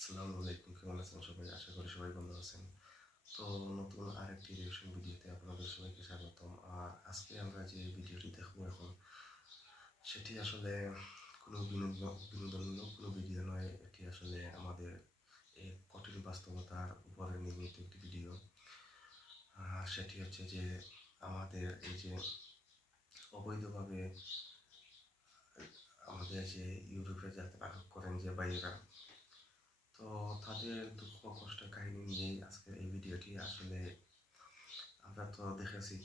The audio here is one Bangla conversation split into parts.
আসসালামু আলাইকুম, কেমন আছেন সবাই? আশা করি সবাই ভালো আছেন। তো নতুন আরেকটি রিঅ্যাকশন ভিডিওতে আপনাদের সবাইকে স্বাগতম। আর আজকে আমরা যে ভিডিওটি দেখবো এখন, সেটি আসলে কোনো বিনোদনমূলক কোনো ভিডিও নয়। এটি আসলে আমাদের এক কঠিন বাস্তবতার উপরে নির্মিত একটি ভিডিও। সেটি হচ্ছে যে আমাদের এই যে অবৈধভাবে আমাদের যে ইউরোপে যাতে পাঠক করেন যে বাইরেরা, তো তাদের দুঃখ কষ্টের কাহিনী নিয়েই আজকের এই ভিডিওটি। আসলে আমরা তো দেখেছি,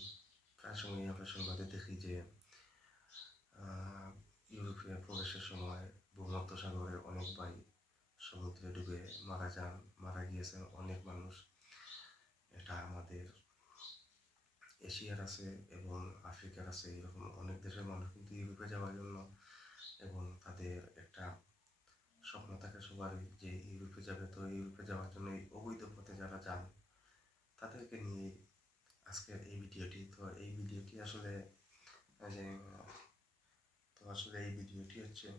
প্রায় সময় আমরা সংবাদে দেখি যে ইউরোপে প্রবেশের সময় ভূমধ্যসাগরে অনেক ভাই সমুদ্রে ডুবে মারা গিয়েছেন অনেক মানুষ। এটা আমাদের এশিয়ার আছে এবং আফ্রিকার আছে, এরকম অনেক দেশের মানুষ কিন্তু ইউরোপে যাওয়ার জন্য, এবং তাদের একটা স্বপ্ন থাকে সবারই যে ইউরোপে যাবে। তো ইউরোপে যাওয়ার জন্য এই অবৈধ পথে যারা যান তাদেরকে নিয়ে আজকের এই ভিডিওটি। তো এই ভিডিওটি আসলে যে এই ভিডিওটি হচ্ছে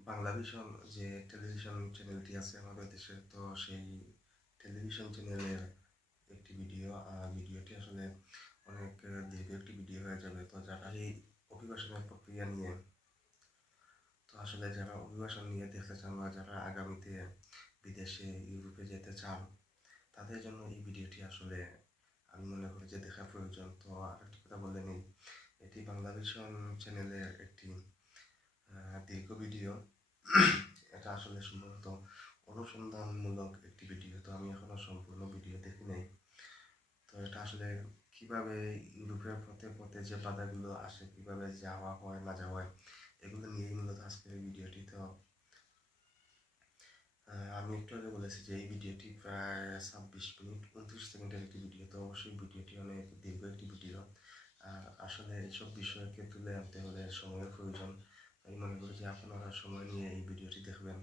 বাংলাভিশন যে টেলিভিশন চ্যানেলটি আছে আমাদের দেশে, তো সেই টেলিভিশন চ্যানেলের একটি ভিডিও। ভিডিওটি আসলে অনেক দীর্ঘ একটি ভিডিও হয়ে যাবে। তো যারা এই অভিবাসনের প্রক্রিয়া নিয়ে, তো আসলে যারা অভিবাসন নিয়ে দেখতে চান বা যারা আগামীতে বিদেশে ইউরোপে যেতে চান, তাদের জন্য এই ভিডিওটি আসলে আমি মনে করি যে দেখা প্রয়োজন। তো আরেকটি কথা বলে নিই, এটি বাংলাভিশন চ্যানেলের একটি দীর্ঘ ভিডিও। এটা আসলে সম্ভবত অনুসন্ধানমূলক একটি ভিডিও। তো আমি এখনো সম্পূর্ণ ভিডিও দেখি নাই। তো এটা আসলে কিভাবে ইউরোপের পথে পথে যে বাধাগুলো আসে, কিভাবে যাওয়া হয় না যাওয়া হয়, এগুলো নিয়েই মূলত আজকের এই ভিডিওটি। তো আমি একটু আগে বলেছি যে এই ভিডিওটি প্রায় 26 মিনিট 29 সেকেন্ডের একটি ভিডিও। তো অবশ্যই ভিডিওটি অনেক দীর্ঘ একটি ভিডিও। আসলে এইসব বিষয়কে তুলে আনতে হলে সময়ের প্রয়োজন। আমি মনে করি যে আপনারা সময় নিয়ে এই ভিডিওটি দেখবেন।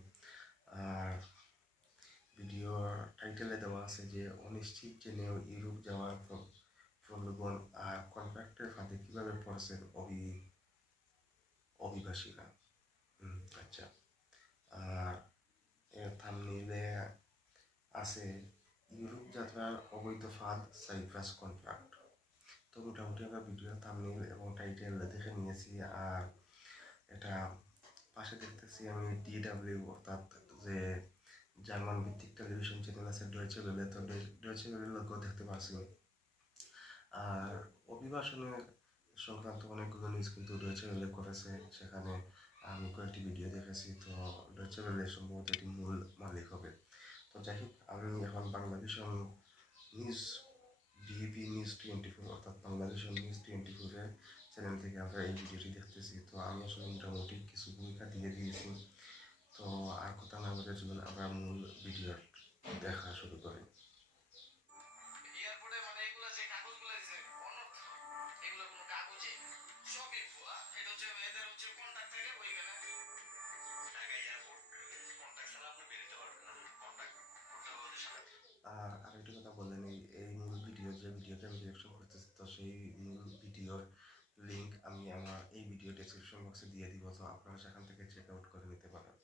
আর ভিডিওর টাইটেলে দেওয়া আছে যে অনিশ্চিত জেনেও ইউরোপ যাওয়ার প্রলোভন আর কন্ট্রাক্টের ফাঁদে কীভাবে পড়ছেন অভিবাসীরা। আচ্ছা। আর এর থাম্বনেইলে আছে ইউরোপ যাত্রার অবৈধ ফাঁদ, সাইপ্রাস কন্ট্রাক্ট। তো মোটামুটি আমরা ভিডিও থাম্বনেইল এবং টাইটেল দেখে নিয়েছি। আর এটা পাশে দেখতেছি আমি DW, অর্থাৎ যে জার্মান ভিত্তিক টেলিভিশন চ্যানেল আছে ডয়েচে ওয়েলে। তো ডয়েচে ওয়েলের লোকও দেখতে পাচ্ছি। আর অভিবাসনের সংক্রান্ত অনেকগুলো নিউজ কিন্তু ডয়েচে ওয়েলে করেছে, সেখানে আমি কয়েকটি ভিডিও দেখেছি। তো ডয়েচে ওয়েলে সম্ভবত এটি মূল মালিক হবে। তো যাই হোক, আমি এখন বাংলাভিশন নিউজ BB নিউজ 24, অর্থাৎ বাংলাভিশন নিউজ 24-এর চ্যানেল থেকে আমরা এই ভিডিওটি দেখতেছি। তো আমি আসলে মোটামুটি কিছু ভূমিকা দিয়ে দিয়েছি। তো আর কথা না বলে চলুন আমরা মূল ভিডিওর দেখা শুরু করি। আর আরেকটি কথা বলে নিই, এই মূল যে ভিডিওতে আমি রিঅ্যাকশন করতেছি, তো সেই মূল ভিডিওর লিঙ্ক আমি আমার এই ভিডিও ডেসক্রিপশন বক্সে দিয়ে দিব। তো আপনারা সেখান থেকে চেক আউট করে নিতে পারেন।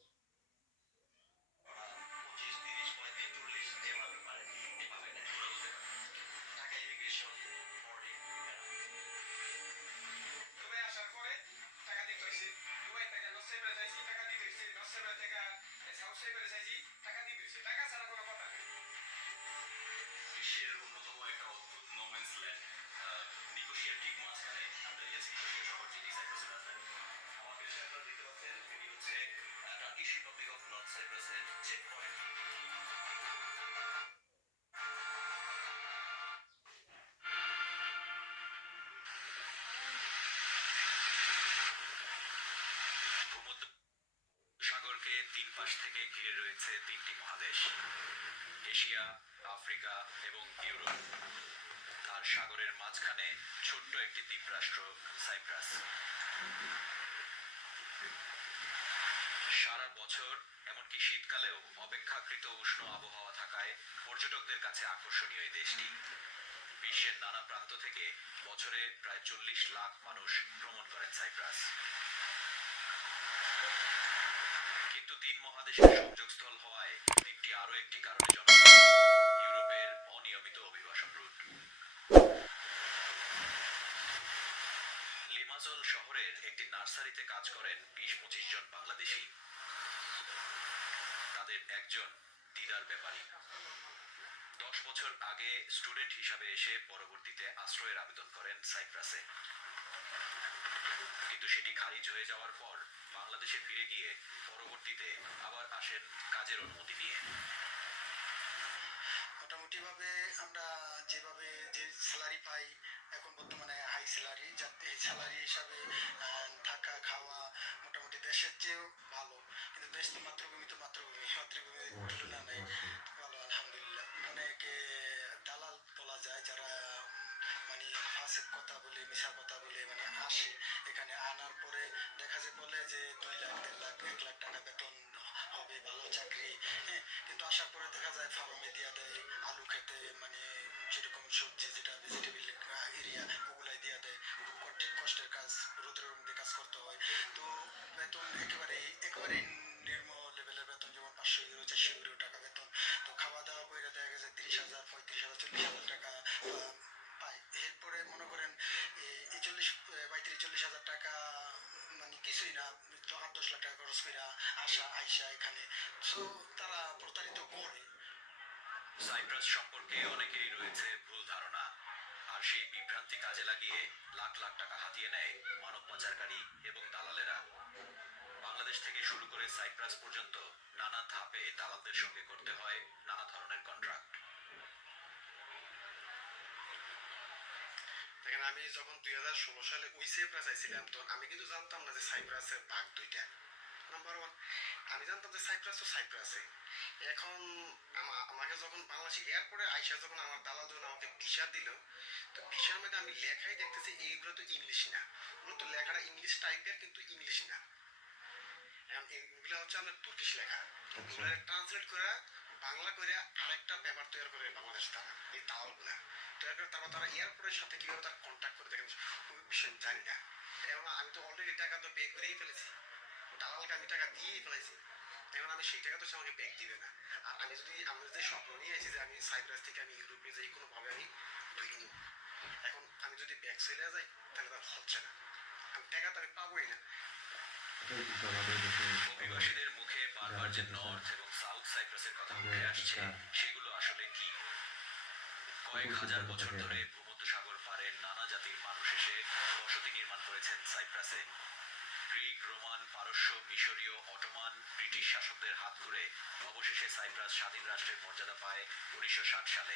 সাগরকে তিন পাশ থেকে ঘিরে রয়েছে তিনটি মহাদেশ, এশিয়া, আফ্রিকা এবং ইউরোপ। আর সাগরের মাঝখানে ছোট্ট একটি দ্বীপরাষ্ট্র সাইপ্রাস। সারা বছর এমনকি শীতকালেও অপেক্ষাকৃত উষ্ণ আবহাওয়া থাকায় পর্যটকদের কাছে আকর্ষণীয় এই দেশটি। বিশ্বের নানা প্রান্ত থেকে বছরে প্রায় 40 লাখ মানুষ ভ্রমণ করেন সাইপ্রাস। নার্সারিতে কাজ করেন 20-25 জন বাংলাদেশি। তাদের একজন দিদার ব্যাপারী 10 বছর আগে স্টুডেন্ট হিসাবে এসে পরবর্তীতে আশ্রয়ের আবেদন করেন সাইপ্রাসে, কিন্তু সেটি খারিজ হয়ে যাওয়ার পর বাংলাদেশে ফিরে গিয়ে পরবর্তীতে আবার আসেন কাজের অনুমতি নিয়ে। মোটামুটি ভাবে আমরা যেভাবে যে স্যালারি পাই এখন বর্তমানে হাই স্যালারি, যাতে এই স্যালারি হিসাবে থাকা খাওয়া মোটামুটি দেশের চেয়েও ভালো, কিন্তু দেশ তো মাতৃভূমি, তো মাতৃভূমির তুলনা নেই। ভালো আলহামদুলিল্লাহ। অনেকে দালাল বলা যায় যারা মানে ফাঁসের কথা বলে, মিশা কথা বলে মানে আসে, এখানে আনার পরে দেখা যায় বলে যে 2 লাখ 1.5 লাখ 1 লাখ টাকা বেতন হবে, ভালো চাকরি, হ্যাঁ, কিন্তু আসার পরে দেখা যায় ফার্মে দিয়া দেয় আলু খেতে, মানে যেরকম সবজি যেটা ভেজিটেবল এরিয়া ওগুলাই দিয়া দেয়, কষ্টের কাজ, রোদের মধ্যে কাজ করতে হয়। তো বেতন একেবারে নিম্ন লেভেলের বেতন, যেমন 500 ইউরো 400 ইউরো টাকা বেতন। তো খাওয়া দাওয়া করে দেখা গেছে 30,000 35,000 40,000 টাকা পায়। এরপরে মনে করেন এই 35-40,000 টাকা মানে কিছুই না, তো 8-10 লাখ টাকা খরচ করে আইসা এখানে, তো তারা প্রতারিত করে। সাইপ্রাস সম্পর্কে অনেকেরই রয়েছে ভুল ধারণা, আর সেই বিভ্রান্তি কাজে লাগিয়ে লাখ লাখ টাকা হাতিয়ে নেয় মানব পাচারকারী এবং দালালেরা। বাংলাদেশ থেকে শুরু করে সাইপ্রাস পর্যন্ত নানা ধাপে দালালদের সঙ্গে করতে হয় নানা ধরনের কন্ট্রাক্ট। দেখেন, আমি যখন 2016 সালে ওই সাইপ্রাস আইছিলাম, তো আমি কিন্তু জানতাম না যে সাইপ্রাসের ভাগ দুইটা। নাম্বার ওয়ান, আমি জানতাম যে সাইপ্রাস তো সাইপ্রাসে। এখন আমাকে যখন বাংলাদেশ এয়ারপোর্টে আইসা যখন আমার দালাল যখন আমাকে ভিসা দিল, তো ভিসার মধ্যে আমি লেখাই দেখতেছি এইগুলো তো ইংলিশ না, মূলত লেখাটা ইংলিশ টাইপের কিন্তু ইংলিশ না। এখন এগুলো হচ্ছে আমার তুর্কিশ লেখা, এগুলো ট্রান্সলেট করে বাংলা করে আরেকটা পেপার তৈরি করে বাংলাদেশ তারা এই দালালগুলা তৈরি করে, তারপর তারা এয়ারপোর্টের সাথে কিভাবে তারা কন্ট্যাক্ট করে, দেখেন ওই বিষয় জানি না। এখন আমি তো অলরেডি টাকা তো পে করেই ফেলেছি, দালালকে আমি টাকা দিয়েই ফেলেছি, এখন আমি সেই টাকা তো সে আমাকে ব্যাক দিবে না। আর আমি যদি স্বপ্ন নিয়ে আছি যে আমি সাইপ্রাস থেকে আমি ইউরোপে যাই কোনোভাবে আমি ধরে নিব, এখন আমি যদি ব্যাক চলে যাই তাহলে তার হচ্ছে না, আমি টাকা তো আমি পাবোই না। অভিবাসীদের মুখে বারবার যে নর্থ এবং সাউথ সাইপ্রাসের কথা উঠে আসছে, সেগুলো আসলে কি? কয়েক হাজার বছর ধরে ভূমধ্যসাগর পারের নানা জাতির মানুষ এসে বসতি নির্মাণ করেছেন সাইপ্রাসে। গ্রিক, রোমান, পারস্য, মিশরীয়, অটোমান, ব্রিটিশ শাসকদের হাত ধরে অবশেষে সাইপ্রাস স্বাধীন রাষ্ট্রের মর্যাদা পায় 1960 সালে।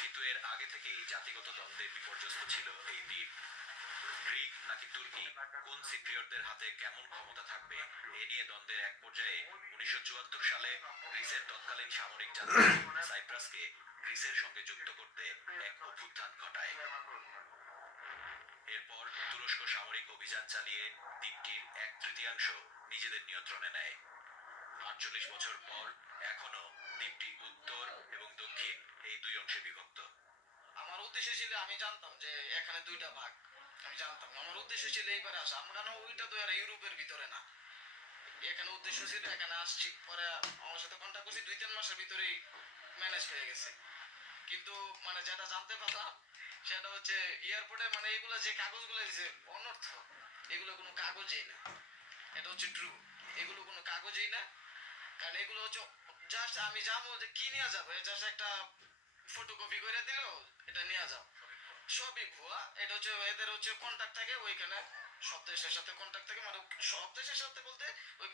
কিন্তু এর আগে থেকেই জাতিগত দ্বন্দ্বে বিপর্যস্ত ছিল এই দ্বীপ। গ্রিক নাকি তুর্কি, কোন সিপ্রিয়টদের হাতে কেমন ক্ষমতা থাকবে, এ নিয়ে দ্বন্দ্বের এক পর্যায়ে 1974 সালে গ্রিসের তৎকালীন সামরিক জাতি সাইপ্রাসকে গ্রিসের সঙ্গে যুক্ত করতে এক অভ্যুত্থান ঘটায়। এরপর তুরস্ক সামরিক অভিযান চালিয়ে দ্বীপটির 1/3 নিজেদের নিয়ন্ত্রণে নেয়। 48 বছর পর এখনো দ্বীপটি উত্তর এবং দক্ষিণ এই দুই অংশে বিভক্ত। আমার উদ্দেশ্য ছিল, আমি জানতাম যে এখানে দুইটা ভাগ, আমি জানতাম আমার উদ্দেশ্য ছিল এইবারে আসা, আমার কেন ওইটা তো আর ইউরোপের ভিতরে না, এখানে উদ্দেশ্য ছিল এখানে আসছি। পরে আমার সাথে কন্ট্যাক্ট করছি, 2-3 মাসের ভিতরেই ম্যানেজ হয়ে গেছে। কিন্তু মানে যেটা জানতে পারলাম সেটা হচ্ছে এয়ারপোর্টে মানে এগুলো যে কাগজগুলো দিছে অনর্থ, এগুলো কোনো কাগজই না, এটা হচ্ছে ট্রু, এগুলো কোনো কাগজই না। কারণ এগুলো হচ্ছে জাস্ট আমি যাবো যে কি নিয়ে যাবো, জাস্ট একটা ফটোকপি করে দিল এটা নিয়ে যাও, সবই ভুয়া। এটা হচ্ছে এদের হচ্ছে কন্ট্যাক্ট থাকে ওইখানে, সব দেশের সাথে কন্ট্যাক্ট থাকে, মানে সব দেশের সাথে বলতে ওই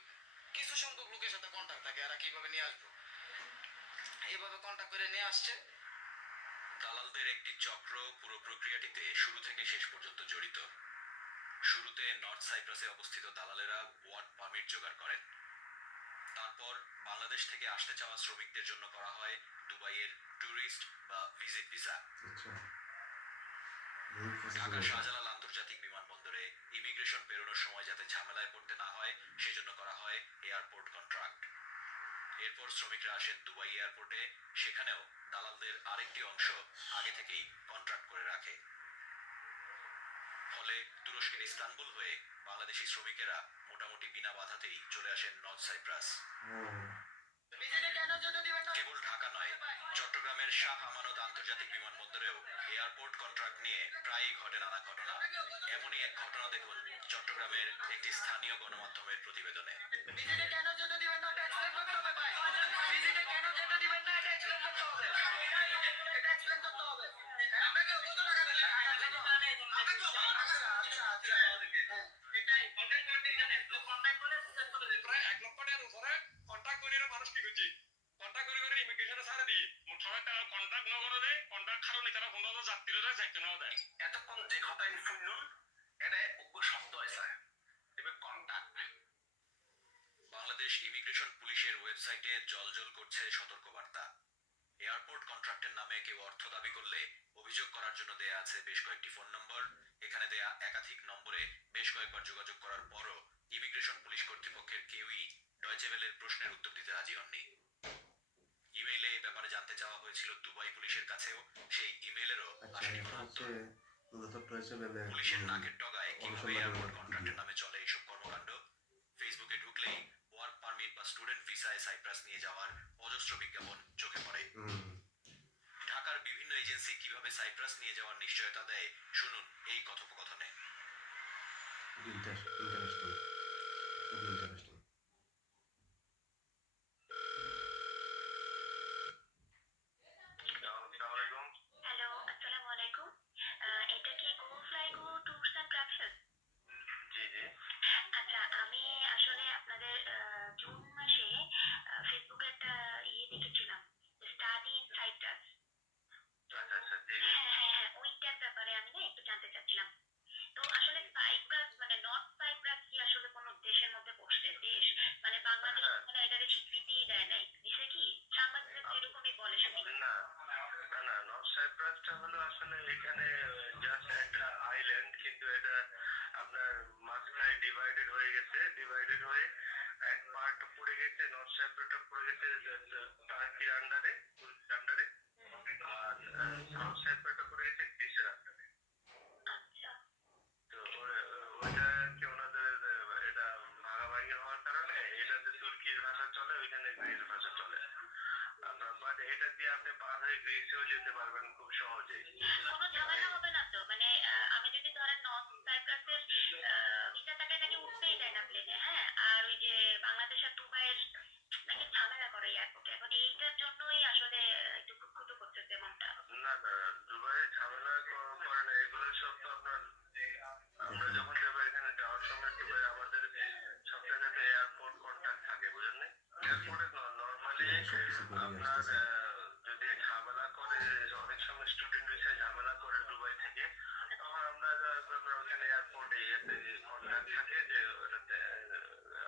কিছু সংখ্যক লোকের সাথে কন্ট্যাক্ট থাকে, এরা কিভাবে নিয়ে আসবো এইভাবে কন্ট্যাক্ট করে নিয়ে আসছে। দালালদের একটি চক্র পুরো প্রক্রিয়াটিতে শুরু থেকে শেষ পর্যন্ত জড়িত। শুরুতে নর্থ সাইপ্রাসে অবস্থিত দালালেরা ওয়ার্ক পারমিট জোগাড় করেন। তারপর বাংলাদেশ থেকে আসতে চাওয়া শ্রমিকদের জন্য করা হয় দুবাইয়ের ট্যুরিস্ট বা ভিজিট ভিসা। ঢাকা শাহজালাল আন্তর্জাতিক বিমানবন্দরে ইমিগ্রেশন পেরোনোর সময় যাতে ঝামেলায় পড়তে না হয় সেজন্য করা হয় এয়ারপোর্ট কন্ট্রাক্ট। এরপর শ্রমিকরা আসেন দুবাই এয়ারপোর্টে, সেখানেও দালালদের আরেকটি অংশ আগে থেকেই কন্ট্রাক্ট করে রাখে। ফলে তুরস্কের ইস্তানবুল হয়ে বাংলাদেশি শ্রমিকেরা মোটামুটি বিনা বাধাতেই চলে আসেন নর্থ সাইপ্রাস। কেবল ঢাকা নয়, চট্টগ্রামের শাহ আমানত আন্তর্জাতিক বিমানবন্দরেও এয়ারপোর্ট কন্ট্রাক্ট নিয়ে প্রায়ই ঘটে নানা ঘটনা। এমনই এক ঘটনা দেখুন চট্টগ্রামের একটি স্থানীয় গণমাধ্যমের প্রতিবেদনে। প্রায় 1 লক্ষ টাকার উপরে কন্ট্রাক্ট করে মানুষ কি করছি কন্ট্রাক্ট করে ইমিগ্রেশনে ছাড়া দিই সবাই তারা কন্ট্রাক্ট ন করে দেয় কন্ট্রাক্ট খারণে তারা বন্ধ যাত্রীরা যাইতে না দেয় এতক্ষণ যে কথাই শুনুন এটা অজ্ঞ শব্দ আছে তবে কন্টাক্ট বাংলাদেশ ইমিগ্রেশন পুলিশের ওয়েবসাইটে জ্বলজ্বল করছে সতর্কবার্তা। এয়ারপোর্ট কন্ট্রাক্টের নামে কেউ অর্থ দাবি করলে অভিযোগ করার জন্য দেয়া আছে বেশ কয়েকটি ফোন নম্বর। এখানে দেয়া একাধিক নম্বরে বেশ কয়েকবার যোগাযোগ করার পরও ইমিগ্রেশন পুলিশ কর্তৃপক্ষের কেউই ডয়চে ভেলের প্রশ্নের উত্তর দিতে রাজি হননি। ইমেইলে এই ব্যাপারে জানতে চাওয়া হয়েছিল দুবাই পুলিশের কাছেও, সেই ইমেইলেরও আচ্ছা, আসেনি এটা কোনো হচ্ছে উত্তর। মূলত ডয়েচে ভেলে পুলিশের নাকের ডগায় কিভাবে এয়ারপোর্ট অনুসন্ধানের কন্ট্রাক্টের ভিডিও। নামে চলে এইসব কর্মকাণ্ড। ফেসবুকে ঢুকলেই ওয়ার্ক পারমিট বা স্টুডেন্ট ভিসায় সাইপ্রাস নিয়ে যাওয়ার অজস্র বিজ্ঞাপন চোখে পড়ে। ঢাকার বিভিন্ন এজেন্সি কিভাবে সাইপ্রাস নিয়ে যাওয়ার নিশ্চয়তা দেয় শুনুন এই কথোপকথনে। ইন্টারেস্টিং, খুবই ইন্টারেস্টিং। হ্যালো, আসসালামু আলাইকুম। এটা কি Go Fly Go Tours and Travels? জি জি আচ্ছা, আমি আসলে আপনাদের জুন মাসে ফেসবুকে একটা দেখেছিলাম, স্টাডি ইন সাইপ্রাস। আচ্ছা আচ্ছা জি হ্যাঁ, ওইটার ব্যাপারে আমি না একটু জানতে চাচ্ছিলাম। তো আসলে সাইপ্রাস মানে নর্থ সাইপ্রাস কি আসলে কোনো দেশের মধ্যে পড়ছে দেশ? মানে বাংলাদেশ মানে এটারে স্বীকৃতিই দেয় নাই, দিছে কি? সাংবাদিকরা তো এরকমই বলে শুনি। না না নর্থ সাইপ্রাসটা হলো আসলে এখানে জাস্ট একটা আইল্যান্ড কিন্তু এটা আপনার মাঝখানে ডিভাইডেড হয়ে গেছে ডিভাইডেড হয়ে এক পার্ট পড়ে গেছে নর্থ সাইপ্রাসটা পড়ে গেছে টার্কির আন্ডারে আর সাউথ সাইপ্রাসটা পড়ে গেছে গ্রিসের আন্ডারে আচ্ছা, তো ওইটা কি ওনাদের এটা ভাগাভাগি হওয়ার কারণে এটাতে তুর্কির ভাষা চলে ওইখানে গ্রিস ভাষা চলে আপনার বাট এটা দিয়ে আপনি পার হয়ে গ্রিসেও যেতে পারবেন খুব সহজেই কোনো ঝামেলা হবে না তো? মানে আমি যদি ধরেন নর্থ সাইপ্রাসের ভিসা থাকে নাকি উঠতেই দেয় না প্লেনে, হ্যাঁ? আর ওই যে বাংলাদেশ আর দুবাইয়ের নাকি ঝামেলা করে এয়ারপোর্টে, এখন এইটার জন্যই আসলে একটু খুঁতখুঁতো করতেছে মনটা। না না দুবাই ঝামেলা করে না এগুলো সব তো আপনার আমরা যখন যাবো এখানে যাওয়ার সময় দুবাই আমাদের সব জায়গাতে এয়ারপোর্ট কন্ট্যাক্ট থাকে বুঝলেন এয়ারপোর্টে নর্মালি সবকিছু করে আপনার আসতেছে। যদি ঝামেলা করে অনেক সময় স্টুডেন্ট ভিসায় ঝামেলা করে দুবাই থেকে তখন আমরা আপনার ওখানে এয়ারপোর্টে ইয়েতে কন্ট্যাক্ট থাকে যে ওটাতে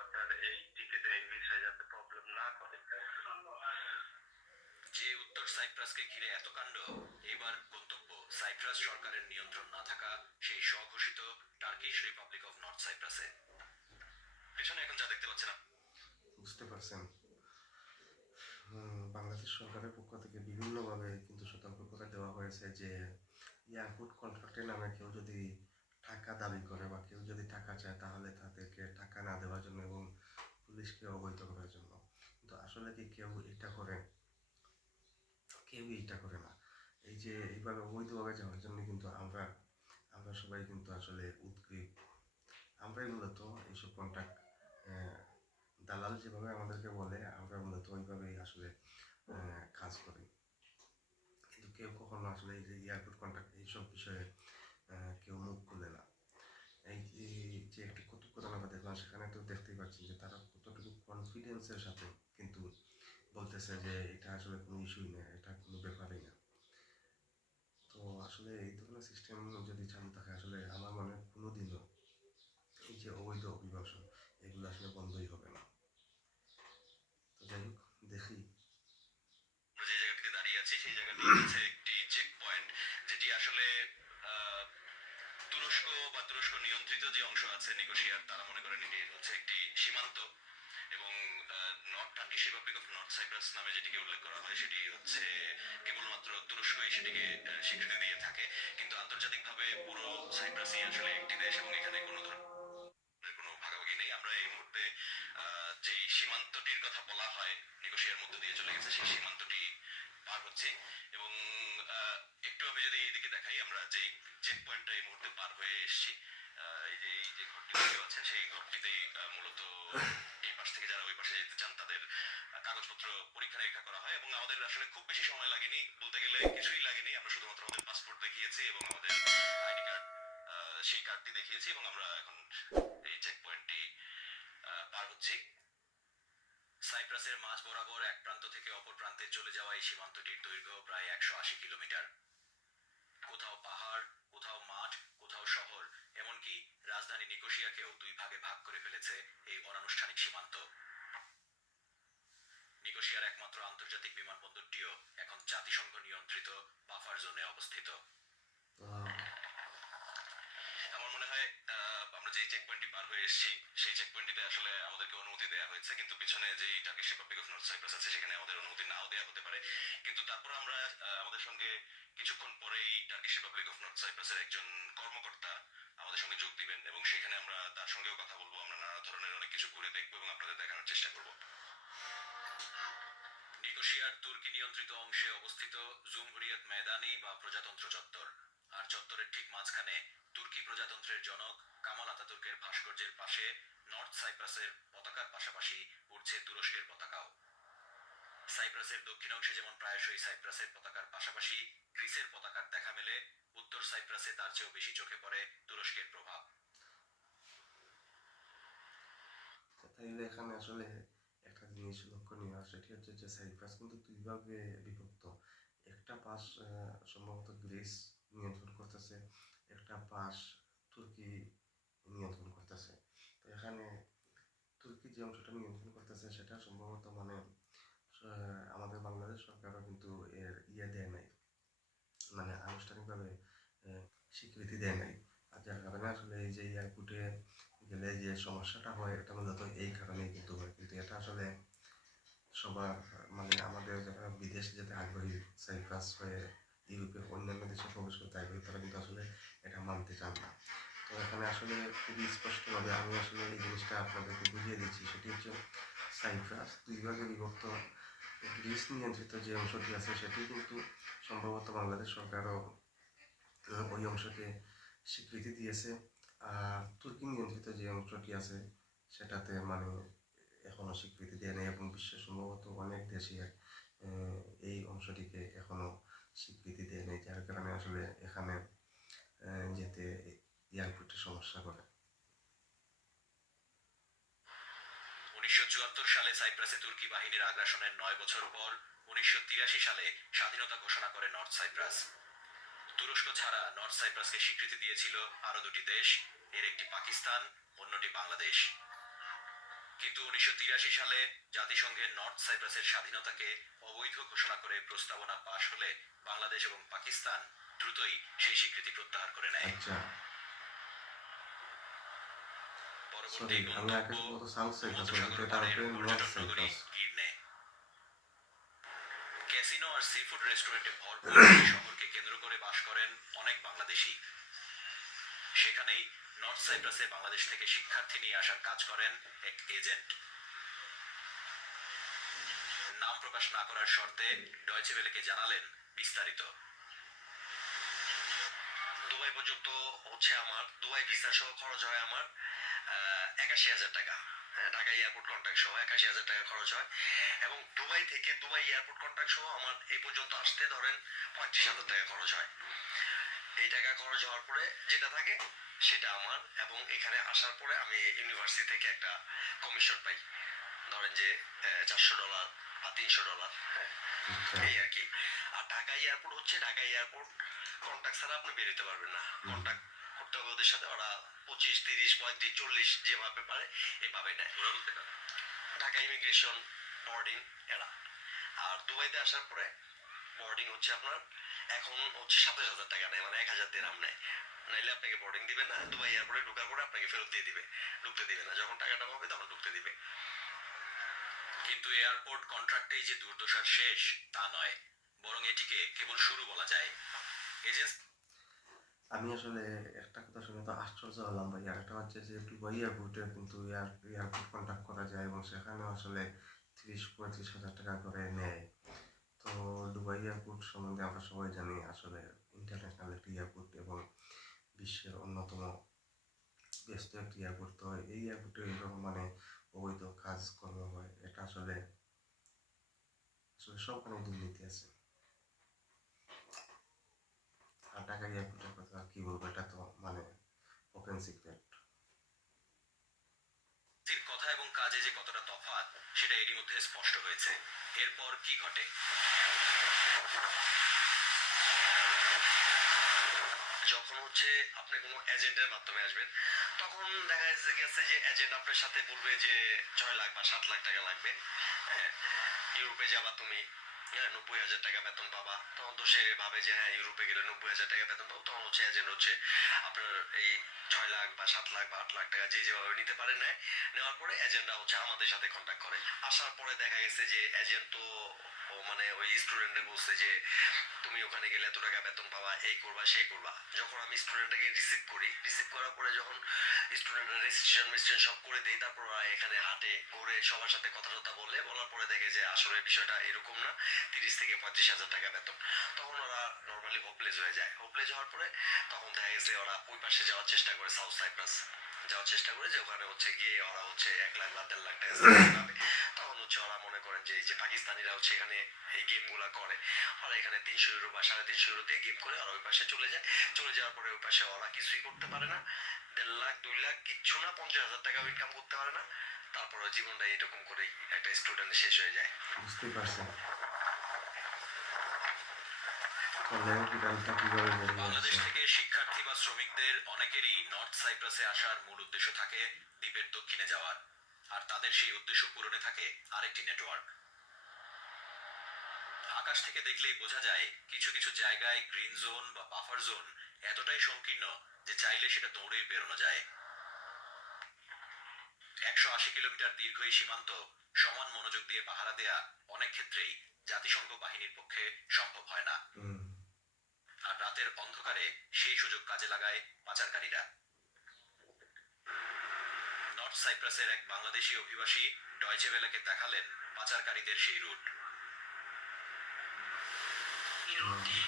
আপনার এই টিকেটে এই ভিসায় যাতে প্রবলেম না করে যে উত্তর সাইপ্রাসকে ঘিরে এত কাণ্ড, এবার গন্তব্য সাইপ্রাস সরকারের নিয়ন্ত্রণ না থাকা সেই স্বঘোষিত টার্কিশ রিপাবলিক অফ নর্থ সাইপ্রাসে। পেছনে এখন যা দেখতে পাচ্ছেন বুঝতে পারছেন, বাংলাদেশ সরকারের পক্ষ থেকে বিভিন্নভাবে কিন্তু সতর্কতা দেওয়া হয়েছে যে এয়ারপোর্ট কন্ট্রাক্টের নামে কেউ যদি টাকা দাবি করে বা কেউ যদি টাকা চায় তাহলে তাদেরকে টাকা না দেওয়ার জন্য এবং পুলিশকে অবহিত করার জন্য। কিন্তু আসলে কি কেউ এটা করে? কেউই এটা করে না। এই যে এইভাবে অবৈধভাবে যাওয়ার জন্য কিন্তু আমরা সবাই কিন্তু আসলে উদ্গ্রীব। আমরাই মূলত এইসব কন্ট্রাক্ট দালাল যেভাবে আমাদেরকে বলে আমরা মূলত ওইভাবেই আসলে কাজ করি। কিন্তু কেউ কখনো আসলে এই যে এয়ারপোর্ট কন্ট্রাক্ট এইসব বিষয়ে কেউ মুখ খুলে না। এই যে একটি কথোপকথন আমরা দেখলাম সেখানে তো দেখতেই পাচ্ছেন যে তারা কতটুকু কনফিডেন্সের সাথে কিন্তু বলতেছে যে এটা আসলে কোনো ইস্যুই না, এটা কোনো ব্যাপারই না। তো আসলে এই ধরনের সিস্টেম যদি চালু থাকে আসলে আমার মনে হয় কোনোদিনও এই যে অবৈধ অভিবাসন এগুলো আসলে বন্ধই হবে না। তো যাই হোক, দেখি যে জায়গাটিতে দাঁড়িয়ে আছি সেই জায়গাটি হচ্ছে একটি চেক পয়েন্ট, যেটি আসলে তুরস্ক বা তুরস্ক নিয়ন্ত্রিত যে অংশ আছে নিকোশিয়ার, তারা মনে করেন এটি হচ্ছে একটি সীমান্ত এবং North Turkish Republic of North Cyprus নামে যেটিকে উল্লেখ করা হয় সেটি হচ্ছে কেবলমাত্র তুরস্কই সেটিকে স্বীকৃতি দিয়ে থাকে। কিন্তু আন্তর্জাতিকভাবে পুরো সাইপ্রাসই আসলে একটি দেশ এবং এখানে কোনো ধরনের কোনো ভাগাভাগি নেই। আমরা আমরা এই মুহূর্তে যে সীমান্তটির কথা বলা হয় নিকোশিয়ার মধ্য দিয়ে চলে গেছে, সেই সীমান্তটি পার হচ্ছে। এবং একটু আমি যদি এইদিকে দেখাই, আমরা যে চেক পয়েন্টটা এই মুহূর্তে পার হয়ে এসেছি, এই যে ঘরটি দেখতে পাচ্ছেন, সেই ঘরটিতেই মূলত এই পাশ থেকে যারা ওই পাশে যেতে চান তাদের কাগজপত্র পরীক্ষা নিরীক্ষা করা হয়। এবং আমাদের আসলে খুব বেশি সময় লাগেনি, বলতে গেলে কিছুই লাগেনি। আমরা শুধুমাত্র আমাদের পাসপোর্ট দেখিয়েছি এবং আমাদের আইডি কার্ড, সেই কার্ডটি দেখিয়েছি, এবং আমরা এখন এই চেক পয়েন্টটি পার হচ্ছি। সাইপ্রাসের মাঝ বরাবর এক প্রান্ত থেকে অপর প্রান্তে চলে যাওয়া এই সীমান্তটির দৈর্ঘ্য প্রায় 180 কিলোমিটার। কোথাও পাহাড়, কোথাও মাঠ, কোথাও শহর, এমনকি রাজধানী নিকোশিয়াকেও দুই ভাগে ভাগ করে ফেলেছে এই অনানুষ্ঠানিক সীমান্ত। নিকোশিয়ার একমাত্র আন্তর্জাতিক বিমানবন্দরটিও এখন জাতিসংঘ নিয়ন্ত্রিত বাফার জোনে অবস্থিত। আমার মনে হয় আমরা যে চেক পয়েন্টটি পার হয়ে এসেছি, সেই চেক পয়েন্টটিতে আসলে আমাদেরকে অনুমতি দেওয়া হয়েছে, কিন্তু পিছনে যে Turkish Republic of North Cyprus আছে সেখানে আমাদের অনুমতি নাও দেওয়া হতে পারে। কিন্তু তারপর আমরা আমাদের সঙ্গে কিছুক্ষণ পরেই টার্কিশ রিপাবলিক অফ নর্থ সাইপ্রাসের একজন কর্মকর্তা আমাদের সঙ্গে যোগ দিবেন, এবং সেখানে আমরা তার সঙ্গেও কথা বলবো। আমরা নানা ধরনের অনেক কিছু ঘুরে দেখবো এবং আপনাদের দেখানোর চেষ্টা করব। নিকোশিয়ার তুর্কি নিয়ন্ত্রিত অংশে অবস্থিত জুমহুরিয়ত ময়দানি বা প্রজাতন্ত্র চত্বর, আর চত্বরের ঠিক মাঝখানে তুর্কি প্রজাতন্ত্রের জনক কামাল আতাতুর্কের ভাস্কর্যের পাশে নর্থ সাইপ্রাসের পতাকার পাশাপাশি উড়ছে তুরস্কের পতাকাও। সাইপ্রাসের দক্ষিণ অংশে যেমন প্রায়শই সাইপ্রাসের পতাকার পাশাপাশি গ্রিসের পতাকার দেখা মেলে, উত্তর সাইপ্রাসে তার চেয়েও বেশি চোখে পড়ে তুরস্কের প্রভাব। তাইলে এখানে আসলে একটা জিনিস লক্ষণীয়, সেটি হচ্ছে যে সাইপ্রাস কিন্তু দুই ভাগে বিভক্ত। একটা পাশ সম্ভবত গ্রিস নিয়ন্ত্রণ করতেছে, একটা পাশ তুর্কি নিয়ন্ত্রণ করতেছে। তো এখানে তুর্কি যে অংশটা নিয়ন্ত্রণ করতেছে সেটা সম্ভবত মানে আমাদের বাংলাদেশ সরকারও কিন্তু এর দেয় নাই, মানে আনুষ্ঠানিকভাবে স্বীকৃতি দেয় নাই। আর যার কারণে আসলে এই যে এয়ারপোর্টে গেলে যে সমস্যাটা হয়, এটা মূলত এই কারণেই কিন্তু হয়। কিন্তু এটা আসলে সবার মানে আমাদের যারা বিদেশ যেতে আগ্রহী, সাইপ্রাস হয়ে ইউরোপের অন্যান্য দেশে প্রবেশ করতে আগ্রহী, তারা কিন্তু আসলে এটা মানতে চান না। তো এখানে আসলে খুবই স্পষ্টভাবে আমি আসলে এই জিনিসটা আপনাদেরকে বুঝিয়ে দিচ্ছি, সেটি হচ্ছে সাইপ্রাস দুই ভাগে বিভক্ত। গ্রিস নিয়ন্ত্রিত যে অংশটি আছে সেটি কিন্তু সম্ভবত বাংলাদেশ সরকারও ওই অংশকে স্বীকৃতি দিয়েছে। আর তুর্কি নিয়ন্ত্রিত যে অংশটি আছে সেটাতে মানে এখনো স্বীকৃতি দেয় নাই, এবং বিশ্বের সম্ভবত অনেক দেশই এই অংশটিকে এখনো স্বীকৃতি দেয় নাই, যার কারণে আসলে এখানে যেতে এয়ারপোর্টে সমস্যা করে। 1974 সালে সাইপ্রাসে তুর্কি বাহিনীর আগ্রাসনের 9 বছর পর 1983 সালে স্বাধীনতা ঘোষণা করে নর্থ সাইপ্রাস। তুরস্ক ছাড়া নর্থ সাইপ্রাসকে স্বীকৃতি দিয়েছিল আরো দুটি দেশ, এর একটি পাকিস্তান, অন্যটি বাংলাদেশ। কিন্তু 1983 সালে জাতিসংঘের নর্থ সাইপ্রাসের স্বাধীনতাকে অবৈধ ঘোষণা করে প্রস্তাবনা পাশ হলে বাংলাদেশ এবং পাকিস্তান দ্রুতই সেই স্বীকৃতি প্রত্যাহার করে নেয়। পরবর্তী ক্যাসিনো আর সি ফুড রেস্টুরেন্টে ভরপুর শহরকে কেন্দ্র করে বাস করেন অনেক বাংলাদেশি। সেখানেই নর্থ সাইপ্রাসে বাংলাদেশ থেকে শিক্ষার্থী নিয়ে আসার কাজ করেন এক এজেন্ট। নাম প্রকাশ না করার শর্তে ডয়চে ভেলেকে জানালেন বিস্তারিত। দুবাই পর্যন্ত হচ্ছে আমার, দুবাই ভিসা সহ খরচ হয় আমার 81,000 টাকা। ঢাকা এয়ারপোর্ট কন্ট্রাক্ট সহ 81,000 টাকা খরচ হয়, এবং দুবাই থেকে দুবাই এয়ারপোর্ট কন্ট্রাক্ট সহ আমার এই পর্যন্ত আসতে ধরেন 35,000 টাকা খরচ হয়। এই টাকা খরচ হওয়ার পরে যেটা থাকে সেটা আমার, এবং এখানে আসার পরে আমি ইউনিভার্সিটি থেকে একটা কমিশন পাই, ধরেন যে $400 বা $300, এই আর কি। আর ঢাকা এয়ারপোর্ট হচ্ছে, ঢাকা এয়ারপোর্ট কন্ট্রাক্ট ছাড়া আপনি বেরোতে পারবেন না, কন্ট্রাক্ট করতে হবে ওদের সাথে। ওরা 25, 30, 35, 40 যেভাবে পারে এভাবে নেয়। ঢাকা ইমিগ্রেশন, বোর্ডিং এরা। আর দুবাইতে আসার পরে বোর্ডিং হচ্ছে আপনার এখন হচ্ছে 27,000 টাকা নেয়, মানে 1,000 দিরহাম নেয়। নাইলে আপনাকে বোর্ডিং দিবে না, দুবাই এয়ারপোর্টে ঢোকার পরে আপনাকে ফেরত দিয়ে দিবে, ঢুকতে দিবে না। যখন টাকাটা পাবে তখন ঢুকতে দিবে। কিন্তু এয়ারপোর্ট কন্ট্রাক্টেই যে দুর্দশার শেষ তা নয়, বরং এটিকে কেবল শুরু বলা যায়। আমি আসলে একটা কথা শুনে তো আশ্চর্য হলাম ভাই। আরেকটা হচ্ছে যে দুবাই এয়ারপোর্টে কিন্তু এয়ারপোর্ট কন্ট্যাক্ট করা যায় এবং সেখানেও আসলে 30-35 হাজার টাকা করে নেয়। তো দুবাই এয়ারপোর্ট সম্বন্ধে আমরা সবাই জানি আসলে ইন্টারন্যাশনাল একটি এয়ারপোর্ট এবং বিশ্বের অন্যতম ব্যস্ত একটি এয়ারপোর্ট। তো এই এয়ারপোর্টে এরকম মানে অবৈধ কাজকর্ম হয়, এটা আসলে আসলে সবখানে দুর্নীতি আছে। আর ঢাকা এয়ারপোর্টের কথা কি বলবো, এটা তো মানে ওপেন সিক্রেট। কথা এবং কাজে যে কতটা তফাৎ সেটা এরই মধ্যে স্পষ্ট হয়েছে। এরপর কি ঘটে? যখন হচ্ছে আপনি কোনো এজেন্টের মাধ্যমে আসবেন, তখন দেখা গেছে যে এজেন্ট আপনার সাথে বলবে যে 6 লাখ বা 7 লাখ টাকা লাগবে, হ্যাঁ ইউরোপে যাবা তুমি, হ্যাঁ 90,000 টাকা বেতন পাবা। তখন তো সে ভাবে যে হ্যাঁ ইউরোপে গেলে 90,000 টাকা বেতন পাবো। তখন হচ্ছে এজেন্ট হচ্ছে আপনার এই 6 লাখ বা 7 লাখ বা 8 লাখ টাকা যে যেভাবে নিতে পারে নেয়। নেওয়ার পরে এজেন্টরা হচ্ছে আমাদের সাথে কন্ট্যাক্ট করে। আসার পরে দেখা গেছে যে এজেন্ট তো মানে ওই স্টুডেন্টে বলছে যে তুমি ওখানে গেলে এত টাকা বেতন পাবা, এই করবা সেই করবা। যখন আমি স্টুডেন্টটাকে রিসিভ করি, রিসিভ করার পরে যখন স্টুডেন্টের রেজিস্ট্রেশন সব করে দেই, তারপর ওরা এখানে হাটে ঘুরে সবার সাথে কথা টথা বলে, বলার পরে দেখে যে আসলে বিষয়টা এরকম না, 30 থেকে 35 হাজার টাকা বেতন। তখন ওরা নর্মালি হোপলেস হয়ে যায়। হোপলেস হওয়ার পরে তখন দেখা গেছে ওরা ওই পাশে যাওয়ার চেষ্টা করে, সাউথ সাইপ্রাস যাওয়ার চেষ্টা করে, যে ওখানে হচ্ছে গিয়ে ওরা হচ্ছে 1 লাখ বা 1.5 লাখ টাকা salary পাবে। তখন হচ্ছে ওরা মনে করেন যে এই যে পাকিস্তানিরা হচ্ছে এখানে এই গেম গুলা করে, ওরা এখানে 300 ইউরো বা 350 ইউরো দিয়ে গেম করে ওরা ওই পাশে চলে যায়। চলে যাওয়ার পরে ওই পাশে ওরা কিছুই করতে পারে না, 1.5 লাখ 2 লাখ কিচ্ছু না, 50,000 টাকাও ইনকাম করতে পারে না। তারপরে জীবনটা এরকম করেই একটা স্টুডেন্ট শেষ হয়ে যায়। বুঝতে পারছেন তাহলে বিড়ালটা কিভাবে বেরিয়ে বাংলাদেশ আসছে। থেকে শিক্ষার্থী বা শ্রমিকদের অনেকেরই নর্থ সাইপ্রাসে আসার মূল উদ্দেশ্য থাকে দ্বীপের দক্ষিণে যাওয়ার, আর তাদের সেই উদ্দেশ্য পূরণে থাকে আরেকটি নেটওয়ার্ক। আকাশ থেকে দেখলেই বোঝা যায় কিছু কিছু জায়গায় গ্রিন জোন বা বাফার জোন এতটাই সংকীর্ণ যে চাইলে সেটা দৌড়েই বেরোনো যায়। 180 কিলোমিটার দীর্ঘ এই সীমান্ত সমান মনোযোগ দিয়ে পাহারা দেয়া অনেক ক্ষেত্রেই জাতিসংঘ বাহিনীর পক্ষে সম্ভব হয় না। আর রাতের অন্ধকারে সেই সুযোগ কাজে লাগায় পাচারকারীরা। নর্থ সাইপ্রাসের এক বাংলাদেশি অভিবাসী ডয়চে ভেলেকে দেখালেন পাচারকারীদের সেই রুট। এই রুটটি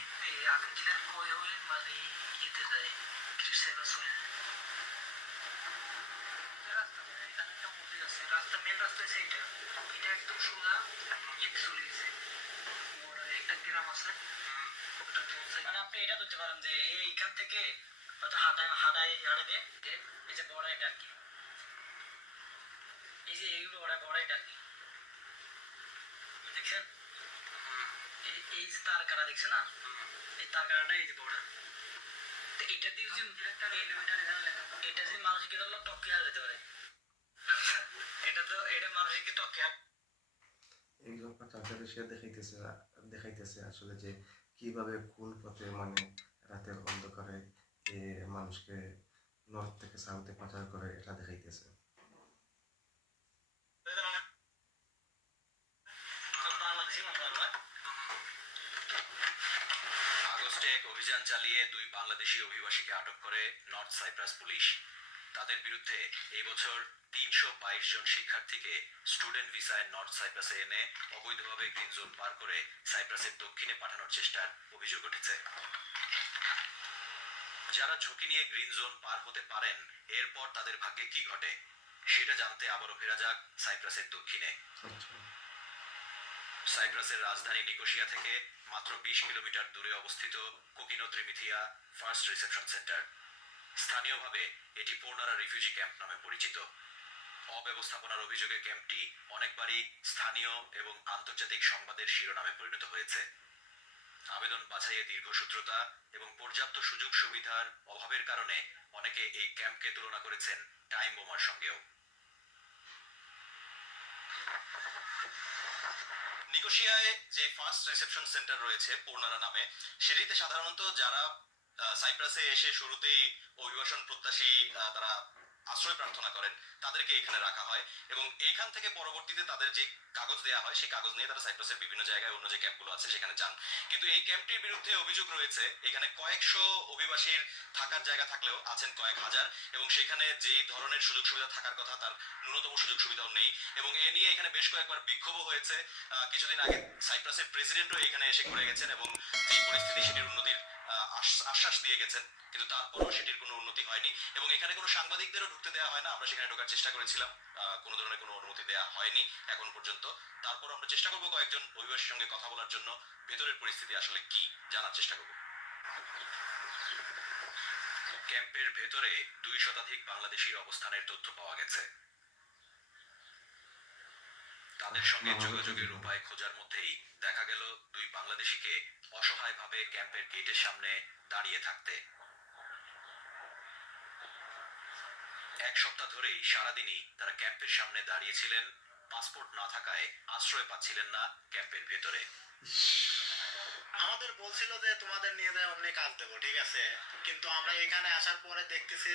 আর্জেন্টিনার কয়ে হয়ে মানে ইয়েতে যায়, গ্রিসেভাস হয়ে। রাস্তা মানে এখানে একটা মসজিদ আছে, রাস্তা মেন রাস্তা আছে এটা, এটা একদম সোজা ইয়েতে চলে গেছে। একটা গ্রাম আছে, মানে আপনি এটা ধরতে পারেন যে এইখান থেকে হয়তো হাঁটাবে, এই যে বড় এটা আর কি, এই যে এইগুলো বড় এটা আর কি, দেখছেন এই যে তার কাটা দেখছে না, এই তার কাটাটা এই যে বড়, এটা দিয়ে এটা যে মানুষকে টপকে হারা যেতে পারে, এটা মানুষকে টপকে। এইগুলো পাচারকারী সে দেখাইতেছে আসলে যে কিভাবে কোন পথে মানে রাতের অন্ধকারে মানুষকে নর্থ থেকে সাউথে পাচার করে, এটা দেখাইতেছে। আগস্টে এক অভিযান চালিয়ে 2 বাংলাদেশি অভিবাসীকে আটক করে নর্থ সাইপ্রাস পুলিশ। তাদের বিরুদ্ধে এই বছর 322 জন শিক্ষার্থীকে স্টুডেন্ট ভিসায় নর্থ সাইপ্রাসে এনে অবৈধভাবে গ্রিন জোন পার করে সাইপ্রাসের দক্ষিণে পাঠানোর চেষ্টার অভিযোগ উঠেছে। যারা ঝুঁকি নিয়ে গ্রিন জোন পার হতে পারেন, এরপর তাদের ভাগ্যে কি ঘটে সেটা জানতে আবারও ফেরা যাক সাইপ্রাসের দক্ষিণে। সাইপ্রাসের রাজধানী নিকোসিয়া থেকে মাত্র 20 কিলোমিটার দূরে অবস্থিত কোকিনো ত্রিমিথিয়া ফার্স্ট রিসেপশন সেন্টার। স্থানীয়ভাবে এটি পূর্ণারা রিফিউজি ক্যাম্প নামে পরিচিত। অব্যবস্থাপনার অভিযোগে ক্যাম্পটি অনেকবারই স্থানীয় এবং আন্তর্জাতিক সংবাদের শিরোনামে পরিণত হয়েছে। আবেদন বাছাইয়ে দীর্ঘসূত্রতা এবং পর্যাপ্ত সুযোগ সুবিধার অভাবের কারণে অনেকে এই ক্যাম্পকে তুলনা করেছেন টাইম বোমার সঙ্গেও। নিকোসিয়ায় যে ফার্স্ট রিসেপশন সেন্টার রয়েছে পূর্ণারা নামে, সেটিতে সাধারণত যারা সাইপ্রাসে এসে শুরুতেই অভিবাসন প্রত্যাশী তারা আশ্রয় প্রার্থনা করেন তাদেরকে এখানে রাখা হয় এবং এইখান থেকে পরবর্তীতে তাদের যে কাগজ দেওয়া হয় সেই কাগজ নিয়ে তারা সাইপ্রাসের বিভিন্ন জায়গায় অন্য যে ক্যাম্পগুলো আছে সেখানে যান। কিন্তু এই ক্যাম্পটির বিরুদ্ধে অভিযোগ রয়েছে এখানে কয়েকশো অভিবাসীর থাকার জায়গা থাকলেও আছেন কয়েক হাজার এবং সেখানে যে ধরনের সুযোগ সুবিধা থাকার কথা তার ন্যূনতম সুযোগ সুবিধাও নেই এবং এ নিয়ে এখানে বেশ কয়েকবার বিক্ষোভও হয়েছে। কিছুদিন আগে সাইপ্রাসের প্রেসিডেন্টও এখানে এসে ঘুরে গেছেন এবং যে পরিস্থিতি সেটির উন্নতির আশ্বাস দিয়ে গেছেন, কিন্তু তারপরও সেটির কোনো উন্নতি হয়নি এবং এখানে কোনো সাংবাদিকদেরও ঢুকতে দেওয়া হয় না। আমরা সেখানে ঢোকার চেষ্টা করেছিলাম, কোনো ধরনের কোনো অনুমতি দেওয়া হয়নি এখন পর্যন্ত। তারপর আমরা চেষ্টা করবো কয়েকজন অভিবাসীর সঙ্গে কথা বলার জন্য, ভেতরের পরিস্থিতি আসলে কি জানার চেষ্টা করবো। ক্যাম্পের ভেতরে 2 শতাধিক বাংলাদেশির অবস্থানের তথ্য পাওয়া গেছে। তাদের সঙ্গে যোগাযোগের উপায় খোঁজার মধ্যেই দেখা গেল 2 বাংলাদেশিকে অসহায়ভাবে ক্যাম্পের গেটের সামনে দাঁড়িয়ে থাকতে। 1 সপ্তাহ ধরেই সারাদিনই তারা ক্যাম্পের সামনে দাঁড়িয়েছিলেন, পাসপোর্ট না থাকায় আশ্রয় পাচ্ছিলেন না ক্যাম্পের ভেতরে। আমাদের বলছিল যে তোমাদের নিয়ে যায় অমনি কাজ দেবো, ঠিক আছে, কিন্তু আমরা এখানে আসার পরে দেখতেছি,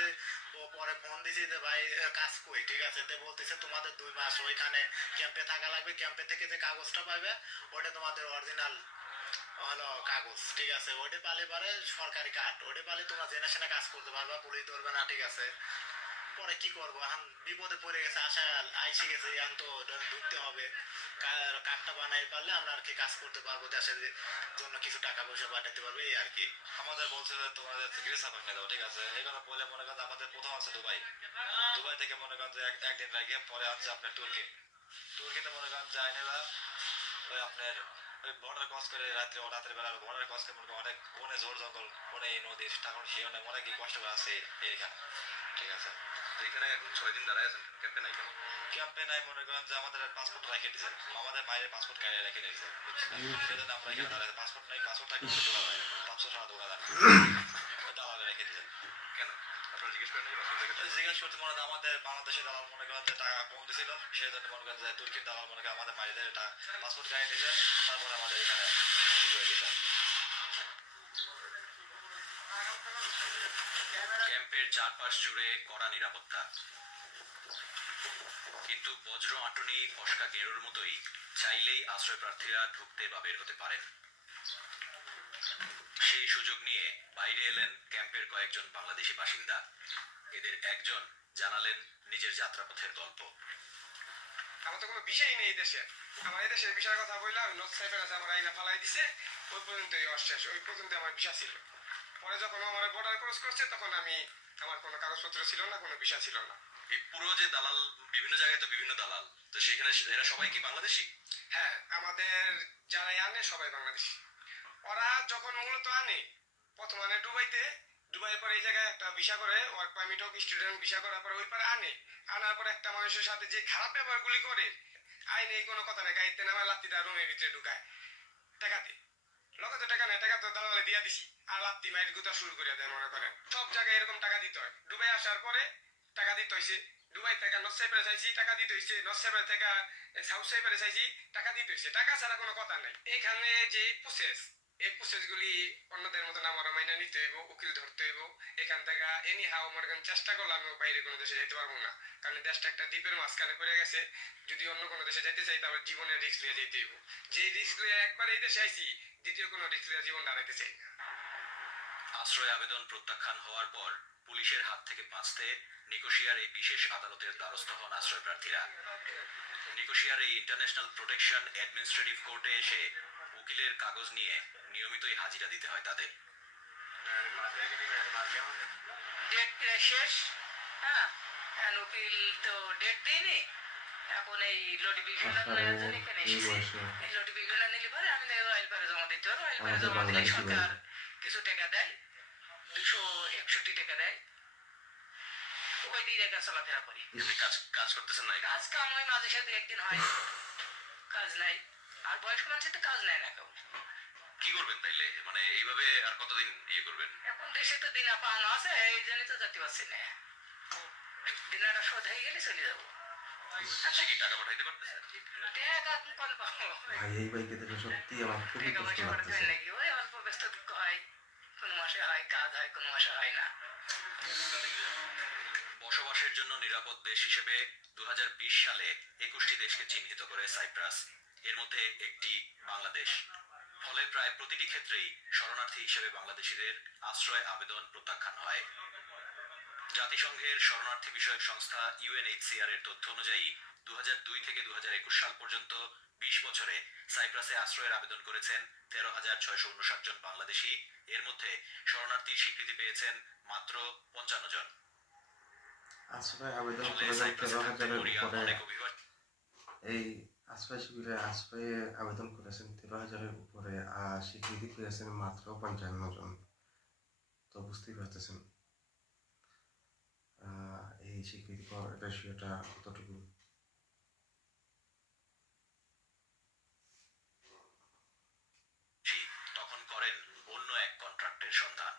পরে ফোন দিছি যে ভাই কাজ কই, ঠিক আছে, তো বলতেছে তোমাদের 2 মাস ওইখানে ক্যাম্পে থাকা লাগবে, ক্যাম্পে থেকে যে কাগজটা পাবে ওটা তোমাদের অরিজিনাল হলো কাগজ, ঠিক আছে, ওইটা পালে পারে সরকারি কার্ড, ওইটা পালে তোমরা জেনে শুনে কাজ করতে পারবা, পুলিশ ধরবে না, ঠিক আছে। পরে কি করবো, এখন বিপদে পড়ে গেছে, আশা আইসে গেছে, এখন তো ঢুকতে হবে, কার্ডটা বানাই পারলে আমরা আর কি কাজ করতে পারবো, দেশের জন্য কিছু টাকা পয়সা পাঠাতে পারবে, এই আর কি। আমাদের বলছিল তোমাদের গ্রিস পাঠিয়ে দেবো, ঠিক আছে, এই কথা বলে মনে করেন আমাদের প্রথম আছে দুবাই থেকে মনে করেন যে একদিন লাগে, পরে আছে আপনার তুর্কিতে মনে করেন যে আইনেরা ওই আপনার ওই বর্ডার ক্রস করে রাতের বেলা বর্ডার ক্রস করে মনে করেন অনেক কোনে জোর জঙ্গল কোনে নদী তখন সে অনেক কষ্ট করে আছে এইখানে, ঠিক আছে। তো এখানে এখন 6 দিন দাঁড়ায় আছেন, ক্যাম্পে নাই কেন? ক্যাম্পে নাই মনে করেন যে আমাদের পাসপোর্ট রেখে দিয়েছে, আমাদের মায়ের পাসপোর্ট কার্ড রেখে দিয়েছে, সেজন্য আমরা এখানে দাঁড়াই, পাসপোর্ট নাই, পাসপোর্ট থাকলে ঢোকা যায় 500 টাকা ঢোকা যায়, দালালে রেখে দিয়েছে। কেন আপনারা জিজ্ঞেস করেন? জিজ্ঞেস করতে মনে হয় আমাদের বাংলাদেশের দালাল মনে করেন যে টাকা কম দিছিল, সেই জন্য মনে করেন যে তুর্কির দালাল মনে করেন আমাদের মায়েদের পাসপোর্ট কার্ড নিয়েছে, তারপরে আমাদের এখানে ক্যাম্পের চারপাশ জুড়ে কড়া নিরাপত্তা, কিন্তু বজ্র আঁটুনি ফসকা গেরোর মতোই চাইলেই আশ্রয় প্রার্থীরা ঢুকতে বা বের হতে পারেন। সেই সুযোগ নিয়ে বাইরে এলেন ক্যাম্পের কয়েকজন বাংলাদেশি বাসিন্দা। এদের একজন জানালেন নিজের যাত্রাপথের গল্প। আমার তো কোনো বিষয়ই নেই এই দেশে, আমার এই দেশের বিষয়ের কথা বললাম, নর্থ সাইফের আছে আমার আইনা ফালাই দিছে, ওই পর্যন্তই অশেষ, ওই পর্যন্ত আমার ভিসা ছিল। পরে যখন আমার বর্ডার ক্রস করছে তখন আমার কোনো কাগজপত্র ছিল না, কোনো ভিসা ছিল না। এই পুরো যে দালাল, বিভিন্ন জায়গায় তো বিভিন্ন দালাল, তো সেখানে এরা সবাই কি বাংলাদেশি? হ্যাঁ, আমাদের যারা আনে সবাই বাংলাদেশি। ওরা যখন মূলত আনে প্রথম আনে দুবাইয়ের পরে এই জায়গায় একটা ভিসা করে, ওয়ার্ক পারমিট হোক স্টুডেন্ট ভিসা করার পরে ওই পরে আনার পরে একটা মানুষের সাথে যে খারাপ ব্যবহারগুলি করে, আইনে কোনো কথা নেই, গাইতে নামা লাত্তিটা রুমের ভিতরে ঢুকায় টাকাতে, লগে তো টাকা নেই, টাকা তো দালালে দিয়া দিছি, আর লাত্তি মাইট গুতা শুরু করে দেয়। মনে করেন সব জায়গায় এরকম টাকা দিতে হয়, দুবাই আসার পরে টাকা দিতে হয়েছে, দুবাই থেকে নর্থ সাইপ্রাস চাইছি টাকা দিতে হয়েছে, নর্থ সাইপ্রাস থেকে সাউথ সাইপ্রাস চাইছি টাকা দিতে হয়েছে, টাকা ছাড়া কোনো কথা নাই। এখানে যে প্রসেস, এই প্রসেসগুলি অন্যদের মতন আমারও মাইনা নিতে হইব, উকিল ধরতে হইব। এখান থেকে এনি হাও মনে করেন চেষ্টা করলে আমি বাইরে কোনো দেশে যেতে পারবো না, কারণ দেশটা একটা দ্বীপের মাঝখানে পড়ে গেছে। যদি অন্য কোনো দেশে যেতে চাই তাহলে জীবনের রিস্ক নিয়ে যেতে হইব, যে রিস্ক নিয়ে একবার এই দেশে আইছি দ্বিতীয় কোনো রিস্ক নিয়ে জীবন দাঁড়াইতে চাই না। আশ্রয় আবেদন প্রত্যাখ্যান হওয়ার পর পুলিশের হাত থেকে বাঁচতে নিকোশিয়ার এই বিশেষ আদালতের দ্বারস্থ হন আশ্রয় প্রার্থীরা। নিকোশিয়ার এই ইন্টারন্যাশনাল প্রোটেকশন অ্যাডমিনিস্ট্রেটিভ কোর্টে এসে উকিলের কাগজ নিয়ে নিয়মিতই হাজিরা দিতে হয় তাদের। ডেট প্রায় শেষ, হ্যাঁ, উকিল তো ডেট দেয়নি, এখন এই নোটিফিকেশনটা এখানে এসেছে, এই নোটিফিকেশনটা নিলে পরে আমি অয়েল পারে জমা দিতে পারবো, অয়েল পারে জমা দিলে সরকার কিছু টাকা দেয়, 261 টাকা দেয়, ওই দিয়ে টাকা চলাফেরা করি। কাজ করতেছেন না? কাজ কাম হয় মাঝে সাথে, একদিন হয় কাজ নাই, আর বয়স্ক মানুষের তো কাজ নেয় না কেউ। কি করবেন তাইলে, মানে এইভাবে আর কতদিন ইয়ে করবেন? এখন দেশে তো দিনা পাওয়ানো আছে, এই জন্যই তো যেতে পারছি না, দিনাটা শোধ হয়ে গেলে চলে যাবো। সে কি টাকা পাঠাইতে পারতেছে? টাকা কোন পাবো, ভাই এই বাইকে দেখে সত্যি আমার খুবই টাকা কষ্ট পয়সা লাগতেছে। নাকি ওই অল্প ব্যস্ত হয়, কোন মাসে হয় কাজ হয়, কোন মাসে হয় না। বসবাসের জন্য নিরাপদ দেশ হিসেবে 2020 সালে 21টি দেশকে চিহ্নিত করে সাইপ্রাস, এর মধ্যে একটি বাংলাদেশ। ফলে প্রায় প্রতিটি ক্ষেত্রেই শরণার্থী হিসেবে বাংলাদেশিদের আশ্রয় আবেদন প্রত্যাখ্যান হয়। জাতিসংঘের শরণার্থী বিষয়ক সংস্থা UNHCR এর তথ্য অনুযায়ী 2002 থেকে 2021 সাল পর্যন্ত 20 বছরে সাইপ্রাসে আশ্রয়ের আবেদন করেছেন 13,659 জন বাংলাদেশি। এর মধ্যে শরণার্থীর স্বীকৃতি পেয়েছেন মাত্র 55 জন। আশ্রয় আবেদন ফলে করেছেন সাইপ্রাসে থাকতে 13,000-এর মরিয়া উপরে। অনেক অভিবাসী এই আশ্রয় শিবিরে আশ্রয়ে আবেদন করেছেন 13,000-এর উপরে, আর স্বীকৃতি পেয়েছেন মাত্র 55 জন। তো বুঝতেই পারতেছেন এই স্বীকৃতি পাওয়ার রেশিওটা কতটুকু। তখন করেন অন্য এক কন্ট্রাক্টের সন্ধান।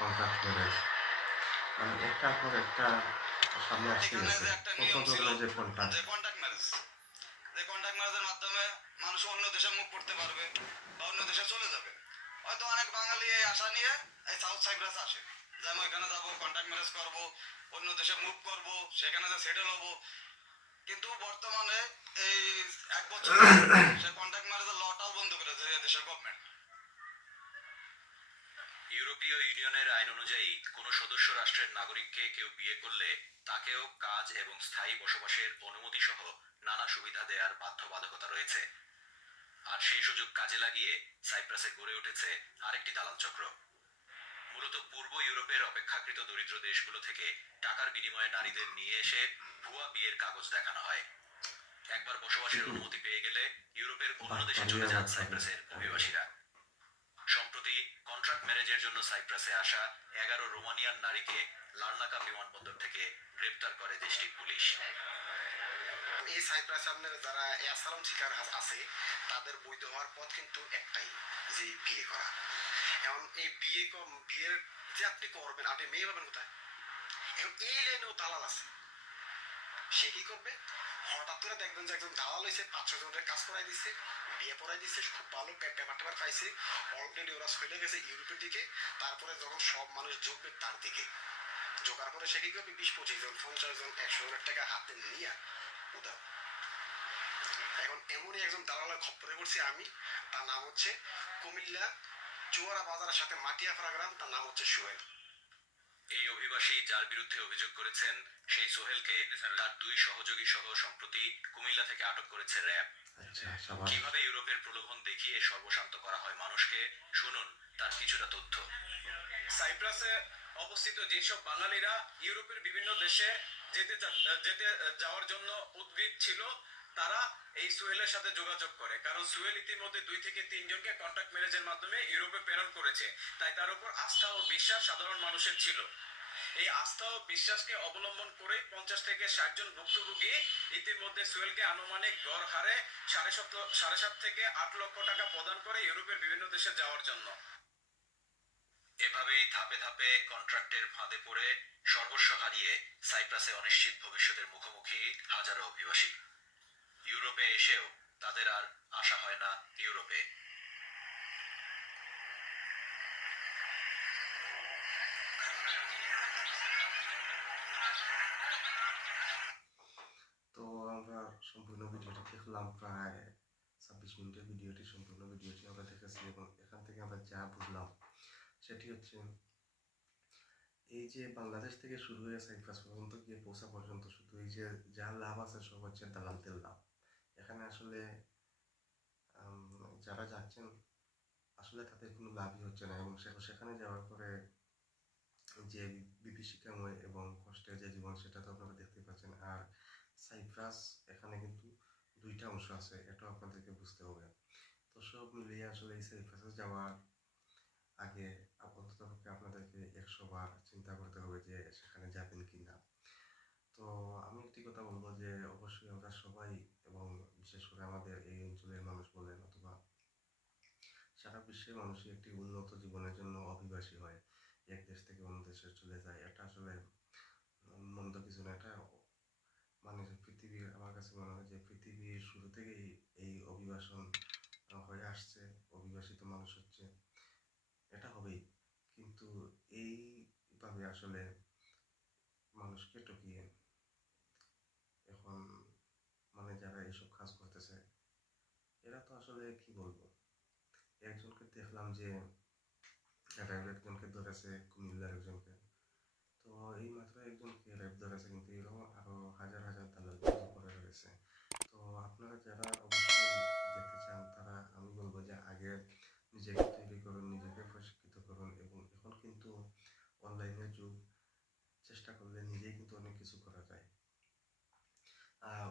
কন্ট্রাক্ট ম্যারেজ মানে একটার পর একটা সামনে আসতে এখানে গেছে। যে একটা কত নিয়ম ছিল ধরনের যে কন্ট্রাক্ট, যে কন্ট্যাক্ট ম্যারেজ, যে কন্ট্যাক্ট ম্যারেজের মাধ্যমে মানুষ অন্য দেশে মুভ করতে পারবে বা অন্য দেশে চলে যাবে। হয়তো অনেক বাঙালি এই আশা নিয়ে এই সাউথ সাইপ্রাস আসে যে আমি ওইখানে যাবো, কন্ট্যাক্ট ম্যারেজ করবো, অন্য দেশে মুভ করব, সেখানে যে সেটেল হবো। কিন্তু বর্তমানে এই 1 বছর সে কন্ট্যাক্ট ম্যারেজের লটাও বন্ধ করেছে এই দেশের গভর্নমেন্ট। ইউরোপীয় ইউনিয়নের আইন অনুযায়ী কোনো সদস্য রাষ্ট্রের নাগরিককে কেউ বিয়ে করলে তাকেও কাজ এবং স্থায়ী বসবাসের অনুমতি সহ নানা সুবিধা দেওয়ার বাধ্যবাধকতা রয়েছে। আর সেই সুযোগ কাজে লাগিয়ে সাইপ্রাসে গড়ে উঠেছে আরেকটি দালাল চক্র। মূলত পূর্ব ইউরোপের অপেক্ষাকৃত দরিদ্র দেশগুলো থেকে টাকার বিনিময়ে নারীদের নিয়ে এসে ভুয়া বিয়ের কাগজ দেখানো হয়। একবার বসবাসের অনুমতি পেয়ে গেলে ইউরোপের অন্য দেশে চলে যান সাইপ্রাসের অভিবাসীরা। সম্প্রতি কন্ট্রাক্ট ম্যারেজের জন্য সাইপ্রাসে আসা 11 রোমানিয়ান নারীকে লার্নাকা বিমানবন্দর থেকে গ্রেপ্তার করে দেশটির পুলিশ। এই সাইপ্রাসে আপনার যারা অ্যাসাইলাম শিকার আছে তাদের বৈধ হওয়ার পথ কিন্তু একটাই, যে বিয়ে করা। এখন এই বিয়ের যে আপনি করবেন, আপনি মেয়ে পাবেন কোথায়? এখন এই লাইনেও দালাল আছে। সে কি করবে? হঠাৎ করে দেখবেন যে একজন দালাল হয়েছে, 5-6 জনের কাজ করাই দিচ্ছে, বিয়ে পড়াই দিচ্ছে, খুব ভালো পেপার পাইছে, অলরেডি ওরা চলে গেছে ইউরোপের দিকে। তারপরে যখন সব মানুষ ঝুঁকবে তার দিকে, ঝোঁকার পরে সে কি করবে? 20-25 জন, 50 জন, 100 জনের টাকা হাতে নিয়ে উদাও। এখন এমনই একজন দালালের খপ্পরে পড়ছি আমি, তার নাম হচ্ছে কুমিল্লা চুয়ারা বাজারের সাথে মাটিয়াপাড়া গ্রাম, তার নাম হচ্ছে সোহেল। এই অভিবাসী যার বিরুদ্ধে অভিযোগ করেছেন সেই সোহেলকে তার 2 সহযোগী সহ সম্প্রতি কুমিল্লা থেকে আটক করেছে র্যাব। কিভাবে ইউরোপের প্রলোভন দেখিয়ে সর্বশান্ত করা হয় মানুষকে, শুনুন তার কিছুটা তথ্য। সাইপ্রাসে অবস্থিত যেসব বাঙালিরা ইউরোপের বিভিন্ন দেশে যেতে যাওয়ার জন্য উদ্গ্রীব ছিল, তারা এই সুহেলের সাথে যোগাযোগ করে। কারণ সুহেল ইতিমধ্যে 2 থেকে 3 জনকে কন্ট্যাক্ট ম্যারেজের মাধ্যমে ইউরোপে প্রেরণ করেছে, তাই তার উপর আস্থা ও বিশ্বাস সাধারণ মানুষের ছিল। এই আস্থা ও বিশ্বাসকে অবলম্বন করে 50 থেকে 60 জন ভুক্তভোগী ইতিমধ্যে সুহেলকে আনুমানিক গড় হারে 7.5 থেকে 8 লক্ষ টাকা প্রদান করে ইউরোপের বিভিন্ন দেশে যাওয়ার জন্য। এভাবেই ধাপে ধাপে কন্ট্রাক্টের ফাঁদে পড়ে সর্বস্ব হারিয়ে সাইপ্রাসে অনিশ্চিত ভবিষ্যতের মুখোমুখি হাজারো অভিবাসী। ইউরোপে এসেও তাদের আর আশা হয় না ইউরোপে। তো আমরা সম্পূর্ণ ভিডিওটি দেখলাম, প্রায় 26 মিনিটের ভিডিওটি, সম্পূর্ণ ভিডিওটি আমরা দেখেছি এবং এখান থেকে আমরা যা বুঝলাম সেটি হচ্ছে এই যে বাংলাদেশ থেকে শুরু হয়ে সাইপ্রাস পর্যন্ত গিয়ে পৌঁছা পর্যন্ত শুধু এই যে যা লাভ আছে সব হচ্ছে দালালদের লাভ। এখানে আসলে যারা যাচ্ছেন আসলে তাদের কোনো লাভই হচ্ছে না, এবং সেখানে যাওয়ার পরে যে বিভীষিকাময় এবং কষ্টের যে জীবন সেটা তো আপনারা দেখতে পাচ্ছেন। আর সাইপ্রাস এখানে কিন্তু 2টা অংশ আছে, এটাও আপনাদেরকে বুঝতে হবে। তো সব মিলিয়ে আসলে এই সাইপ্রাসে যাওয়ার আগে অন্ততপক্ষে আপনাদেরকে 100 বার চিন্তা করতে হবে যে সেখানে যাবেন কি না। তো আমি একটি কথা বলবো যে অবশ্যই আমরা সবাই, এবং বিশেষ করে আমাদের এই অঞ্চলের মানুষ বলেন অথবা সারা বিশ্বের মানুষই একটি উন্নত জীবনের জন্য অভিবাসী হয়, এক দেশ থেকে অন্য দেশে চলে যায়। এটা আসলে মন্দ কিছু না, এটা মানে পৃথিবীর, আমার কাছে মনে হয় যে পৃথিবীর শুরু থেকেই এই অভিবাসন হয়ে আসছে, অভিবাসিত মানুষ হচ্ছে, এটা হবেই। কিন্তু এইভাবে আসলে মানুষকে ঠকিয়ে এখন মানে যারা এইসব কাজ করতেছে এরা তো আসলে কি বলবো, একজনকে দেখলাম যে একজনকে ধরেছে কুমিল্লার একজনকে, তো এই মাত্র একজনকে রেপ ধরেছে, কিন্তু এরকম আরো হাজার হাজার দালাল করে রয়েছে। তো আপনারা যারা অবশ্যই যেতে চান তারা আমি বলবো যে আগে নিজেকে তৈরি করুন, নিজেকে প্রশিক্ষিত করুন, এবং এখন কিন্তু অনলাইনের যুগ, চেষ্টা করলে নিজেই কিন্তু অনেক কিছু করা যায়।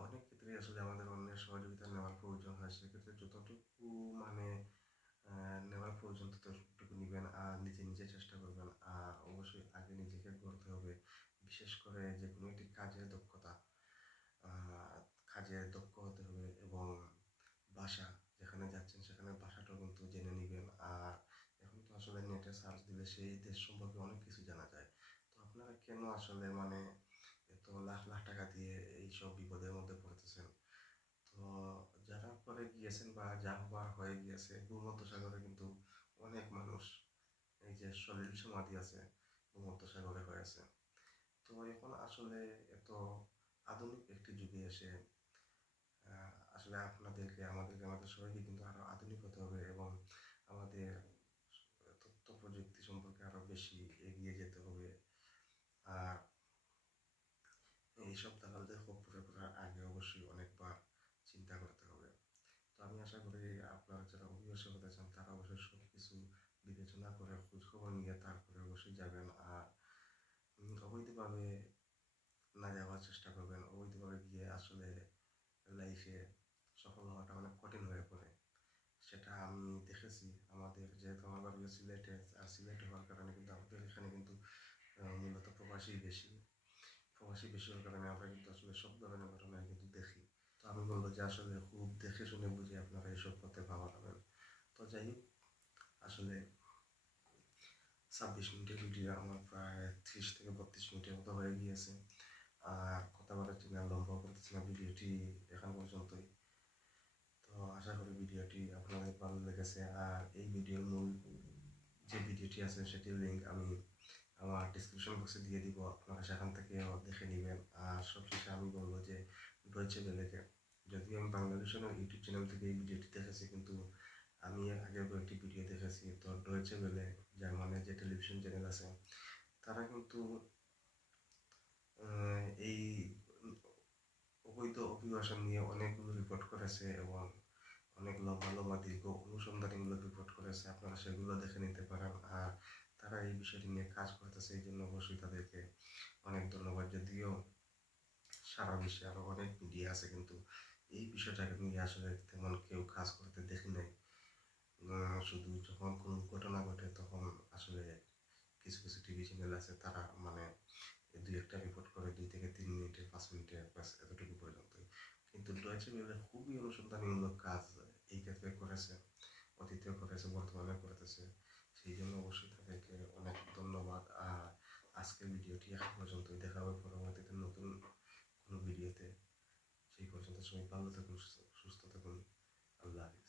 অনেক ক্ষেত্রে আসলে আমাদের অন্যের সহযোগিতা নেওয়ার প্রয়োজন হয়, সেক্ষেত্রে যতটুকু মানে নেওয়ার প্রয়োজন ততটুকু নেবেন আর নিজে নিজে চেষ্টা করবেন। আর অবশ্যই আগে নিজেকে গড়তে হবে, বিশেষ করে যে কোনো একটি কাজের দক্ষতা, কাজে দক্ষ হতে হবে, এবং ভাষা যেখানে যাচ্ছেন সেখানে ভাষাটাও কিন্তু জেনে নেবেন। আর এখন তো আসলে নেটে সার্চ দিলে সেই দেশ সম্পর্কে অনেক কিছু জানা যায়। তো আপনারা কেন আসলে মানে এত লাখ লাখ টাকা দিয়ে এইসব বিপদের মধ্যে পড়তেছেন? তো যারা পরে গিয়েছেন বা যা হবার হয়ে গিয়েছে, ভূমধ্যসাগরে কিন্তু অনেক মানুষ এই যে সলিল সমাধি আছে ভূমধ্যসাগরে হয়েছে। তো এখন আসলে এত আধুনিক একটি যুগে এসে আসলে আপনাদেরকে আমাদের সবাইকে কিন্তু আরো আধুনিক হতে হবে, এবং আমাদের তথ্য প্রযুক্তি সম্পর্কে আরো বেশি এগিয়ে যেতে হবে। আর এইসব দালালদের খপ্পরে পড়ার আগে অবশ্যই অনেকবার চিন্তা করতে হবে। তো আমি আশা করি আপনারা যারা অভিবাসী হতে চান তারা অবশ্যই সব কিছু বিবেচনা করে খোঁজখবর নিয়ে তারপরে অবশ্যই যাবেন। আর অবৈধভাবে না যাওয়ার চেষ্টা করবেন। অবৈধভাবে গিয়ে আসলে লাইফে সফল হওয়াটা অনেক কঠিন হয়ে পড়ে, সেটা আমি দেখেছি। আমাদের যেহেতু আমার বাড়ি সিলেটে, আর সিলেটে হওয়ার কারণে কিন্তু আমাদের এখানে কিন্তু মূলত প্রবাসী বেশি হওয়ার কারণে আমরা কিন্তু আসলে সব ধরনের ঘটনা কিন্তু দেখি। তো আমি বলবো যে আসলে খুব দেখে শুনে বুঝে আপনারা এইসব করতে ভালো লাগবেন। তো যাই হোক, আসলে 26 মিনিটের ভিডিও আমার প্রায় 30 থেকে 32 মিনিটের মতো হয়ে গিয়েছে। আর কথা বলার জন্য লম্বা করতেছি না, ভিডিওটি এখন পর্যন্তই। তো আশা করি ভিডিওটি আপনাদের ভালো লেগেছে। আর এই ভিডিওর মূল যে ভিডিওটি আছে সেটির লিঙ্ক আমি আমার ডিসক্রিপশন বক্সে দিয়ে দিব, আপনারা সেখান থেকে দেখে নেবেন। আর সবশেষে আমি বলবো যে ডয়েচে ওয়েলেকে, যদিও আমি বাংলাদেশের ইউটিউব চ্যানেল থেকে এই ভিডিওটি দেখেছি, কিন্তু আমি এর আগেও কয়েকটি ভিডিও দেখেছি। তো ডয়েচে ওয়েলে জার্মানের যে টেলিভিশন চ্যানেল আছে তারা কিন্তু এই অবৈধ অভিবাসন নিয়ে অনেকগুলো রিপোর্ট করেছে, এবং অনেক লম্বা লম্বা দীর্ঘ অনুসন্ধানমূলক রিপোর্ট করেছে, আপনারা সেগুলো দেখে নিতে পারেন। আর তারা এই বিষয়টি নিয়ে কাজ করতেছে, এই জন্য অবশ্যই তাদেরকে অনেক ধন্যবাদ। যদিও সারা বিশ্বে আরও অনেক মিডিয়া আছে, কিন্তু এই বিষয়টাকে নিয়ে আসলে তেমন কেউ কাজ করতে দেখি নাই। শুধু যখন কোনো ঘটনা ঘটে তখন আসলে কিছু কিছু টিভি চ্যানেল আছে তারা মানে 2-1টা রিপোর্ট করে 2 থেকে 3 মিনিটে 5 মিনিটে বাস এতটুকু পর্যন্তই। কিন্তু ডয়েচে ওয়েলে খুবই অনুসন্ধানমূলক কাজ এই ক্ষেত্রে করেছে, অতীতেও করেছে, বর্তমানে করতেছে, সেই জন্য অবশ্যই তাদেরকে অনেক ধন্যবাদ। আর আজকের ভিডিওটি এখন পর্যন্তই, দেখা হবে পরবর্তীতে নতুন কোনো ভিডিওতে। সেই পর্যন্ত সবাই ভালো থাকুন, সুস্থ থাকুন, আল্লাহ হাফেজ।